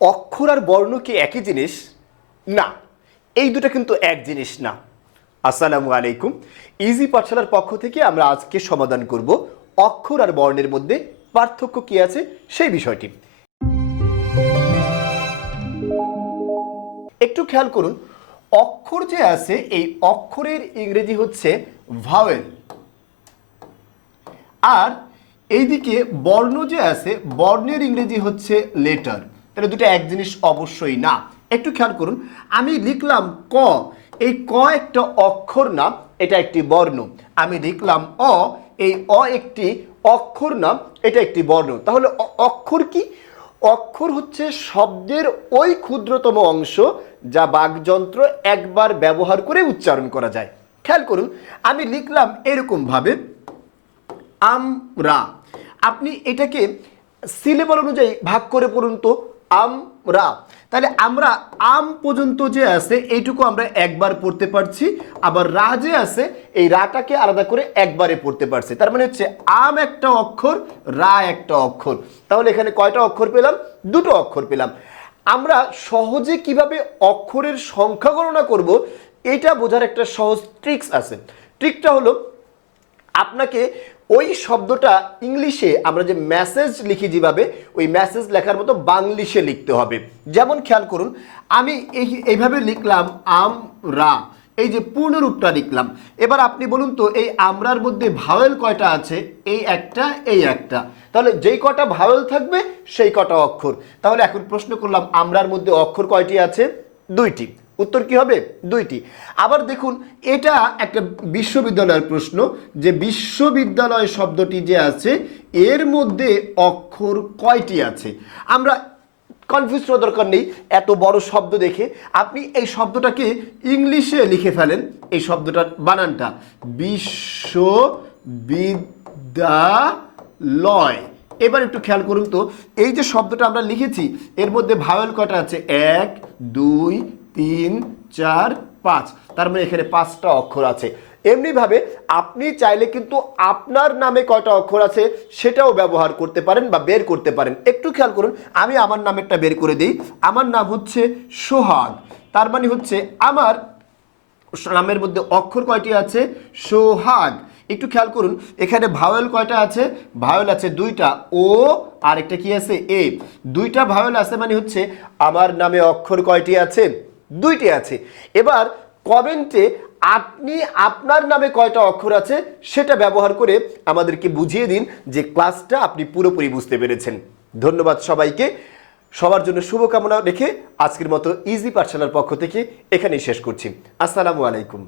অক্ষর আর বর্ণ কি একই জিনিস? না, এই দুটো কিন্তু এক জিনিস না। আসসালামু আলাইকুম। ইজি পাঠশালার পক্ষ থেকে আমরা আজকে সমাধান করব অক্ষর আর বর্ণের মধ্যে পার্থক্য কি আছে সেই বিষয়টি। একটু খেয়াল করুন, অক্ষর যে আছে এই অক্ষরের ইংরেজি হচ্ছে ভাওয়েল, আর এইদিকে বর্ণ যে আছে বর্ণের ইংরেজি হচ্ছে লেটার। তাহলে দুটো এক জিনিস অবশ্যই না। একটু খেয়াল করুন, আমি লিখলাম ক, এই ক একটা অক্ষর না, এটা একটি বর্ণ। আমি লিখলাম অ, এই অ একটি অক্ষর না, এটা একটি বর্ণ। তাহলে অক্ষর কি? অক্ষর হচ্ছে শব্দের ওই ক্ষুদ্রতম অংশ যা বাকযন্ত্র একবার ব্যবহার করে উচ্চারণ করা যায়। খেয়াল করুন, আমি লিখলাম এরকম ভাবে আমরা, আপনি এটাকে সিলেবল অনুযায়ী ভাগ করে পড়ুন তো, আমরা। তাহলে আমরা আম পর্যন্ত যে আছে এইটুকু আমরা একবার পড়তে পারছি, আবার রা যে আছে এই রাটাকে আলাদা করে একবারে পড়তে পারছি। তার মানে হচ্ছে আম একটা অক্ষর, রা একটা অক্ষর। তাহলে এখানে কয়টা অক্ষর পেলাম? দুটো অক্ষর পেলাম। আমরা সহজে কিভাবে অক্ষরের সংখ্যা গণনা করব এটা বোঝার একটা সহজ ট্রিক্স আছে। ট্রিকটা হলো, আপনাকে ওই শব্দটা ইংলিশে আমরা যে মেসেজ লিখি যেভাবে, ওই মেসেজ লেখার মতো বাংলিশে লিখতে হবে। যেমন খেয়াল করুন, আমি এইভাবে লিখলাম আমরা, এই যে পূর্ণরূপটা লিখলাম। এবার আপনি বলুন তো, এই আমরার মধ্যে ভাওয়েল কয়টা আছে? এই একটা, এই একটা। তাহলে যেই কটা ভাওয়েল থাকবে সেই কটা অক্ষর। তাহলে এখন প্রশ্ন করলাম, আমরার মধ্যে অক্ষর কয়টি আছে? দুইটি। উত্তর কি হবে? দুইটি। আবার দেখুন, এটা একটা বিশ্ববিদ্যালয়ের প্রশ্ন, যে বিশ্ববিদ্যালয় শব্দটি যে আছে এর মধ্যে অক্ষর কয়টি আছে? আমরা কনফিউজ হওয়ার দরকার নেই। এত বড় শব্দ দেখে আপনি এই শব্দটাকে ইংলিশে লিখে ফেলেন, এই শব্দটার বানানটা বিশ্ববিদ্যালয়। এবার একটু খেয়াল করুন তো, এই যে শব্দটা আমরা লিখেছি এর মধ্যে ভাওয়েল কয়টা আছে? 1 2 3 4 5। তার মানে এখানে 5টা অক্ষর আছে। এমনিভাবে আপনি চাইলে কিন্তু আপনার নামে কয়টা অক্ষর আছে সেটাও ব্যবহার করতে পারেন বা বের করতে পারেন। একটু খেয়াল করুন, আমি আমার নামেরটা বের করে দিই। আমার নাম হচ্ছে সোহাগ। তার মানে হচ্ছে আমার নামের মধ্যে অক্ষর কয়টি আছে? সোহাগ। একটু খেয়াল করুন, এখানে ভাওয়েল কয়টা আছে? ভাওয়েল আছে দুইটা, ও আর একটা কি আছে? এ। দুইটা ভাওয়েল আছে মানে হচ্ছে আমার নামে অক্ষর কয়টি আছে? দুইটি আছে। এবার কমেন্টে আপনি আপনার নামে কয়টা অক্ষর আছে সেটা ব্যবহার করে আমাদেরকে বুঝিয়ে দিন যে ক্লাসটা আপনি পুরোপুরি বুঝতে পেরেছেন। ধন্যবাদ সবাইকে। সবার জন্য শুভকামনা রেখে আজকের মতো ইজি পাঠশালার পক্ষ থেকে এখানেই শেষ করছি। আসসালামু আলাইকুম।